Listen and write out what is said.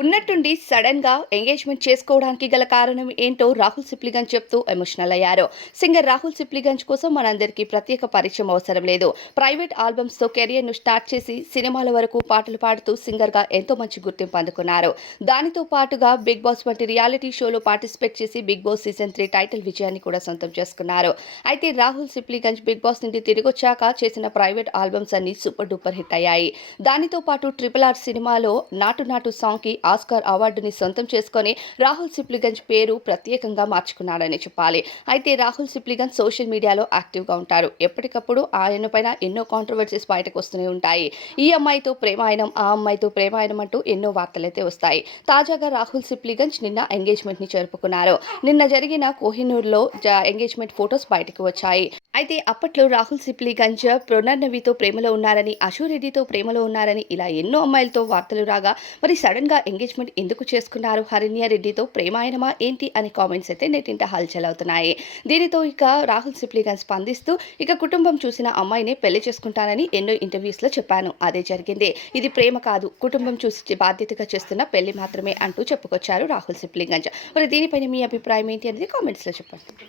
ఉన్నట్టుండి సడన్ గా ఎంగేజ్మెంట్ చేసుకోవడానికి గల కారణం ఏంటో రాహుల్ సిప్లిగంజ్ చెప్తూ ఎమోషనల్ అయ్యారు. సింగర్ రాహుల్ సిప్లిగంజ్ కోసం మనందరికీ ప్రత్యేక పరిచయం అవసరం లేదు. ప్రైవేట్ ఆల్బమ్స్ తో కెరియర్ ను స్టార్ట్ చేసి సినిమాల వరకు పాటలు పాడుతూ సింగర్ గా ఎంతో మంచి గుర్తింపు అందుకున్నారు. దానితో పాటుగా బిగ్ బాస్ వంటి రియాలిటీ షోలో పార్టిసిపేట్ చేసి బిగ్ బాస్ సీజన్ 3 టైటిల్ విజయాన్ని కూడా సొంతం చేసుకున్నారు. అయితే రాహుల్ సిప్లిగంజ్ బిగ్ బాస్ నుండి తిరిగొచ్చాక చేసిన ప్రైవేట్ ఆల్బమ్స్ అన్ని సూపర్ డూపర్ హిట్ అయ్యాయి. దానితో పాటు RRR సినిమాలో నాటు నాటు సాంగ్ కి ఆస్కార్ అవార్డుని సొంతం చేసుకొని రాహుల్ సిప్లిగంజ్ పేరు ప్రత్యేకంగా మార్చుకున్నాడని చెప్పాలి. అయితే రాహుల్ సిప్లిగంజ్ సోషల్ మీడియాలో యాక్టివ్గా ఉంటారు. ఎప్పటికప్పుడు ఆయన పైన ఎన్నో కాంట్రవర్సీస్ బయటకు వస్తూనే ఉంటాయి. ఈ అమ్మాయితో ప్రేమాయణం, ఆ అమ్మాయితో ప్రేమాయణం అంటూ ఎన్నో వార్తలైతే వస్తాయి. తాజాగా రాహుల్ సిప్లిగంజ్ నిన్న ఎంగేజ్మెంట్ ని జరుపుకున్నారు. నిన్న జరిగిన కోహినూర్లో ఎంగేజ్మెంట్ ఫొటోస్ బయటకు వచ్చాయి. అయితే అప్పట్లో రాహుల్ సిప్లిగంజ్ పునర్నవితో ప్రేమలో ఉన్నారని, అశురెడ్డితో ప్రేమలో ఉన్నారని ఇలా ఎన్నో అమ్మాయిలతో వార్తలు రాగా మరి సడన్ గా ఎంగేజ్మెంట్ ఎందుకు చేసుకున్నారు, హరిణ్య రెడ్డితో ప్రేమాయణమా ఏంటి అని కామెంట్స్ అయితే నెట్టింట హల్చల్ అవుతున్నాయి. దీనితో ఇక రాహుల్ సిప్లిగంజ్ స్పందిస్తూ ఇక కుటుంబం చూసిన అమ్మాయిని పెళ్లి చేసుకుంటానని ఎన్నో ఇంటర్వ్యూస్ లో చెప్పాను, అదే జరిగింది. ఇది ప్రేమ కాదు, కుటుంబం చూసి బాధ్యతగా చేస్తున్న పెళ్లి మాత్రమే అంటూ చెప్పుకొచ్చారు రాహుల్ సిప్లిగంజ్. మరి దీనిపైన మీ అభిప్రాయం ఏంటి అనేది కామెంట్స్ లో చెప్పండి.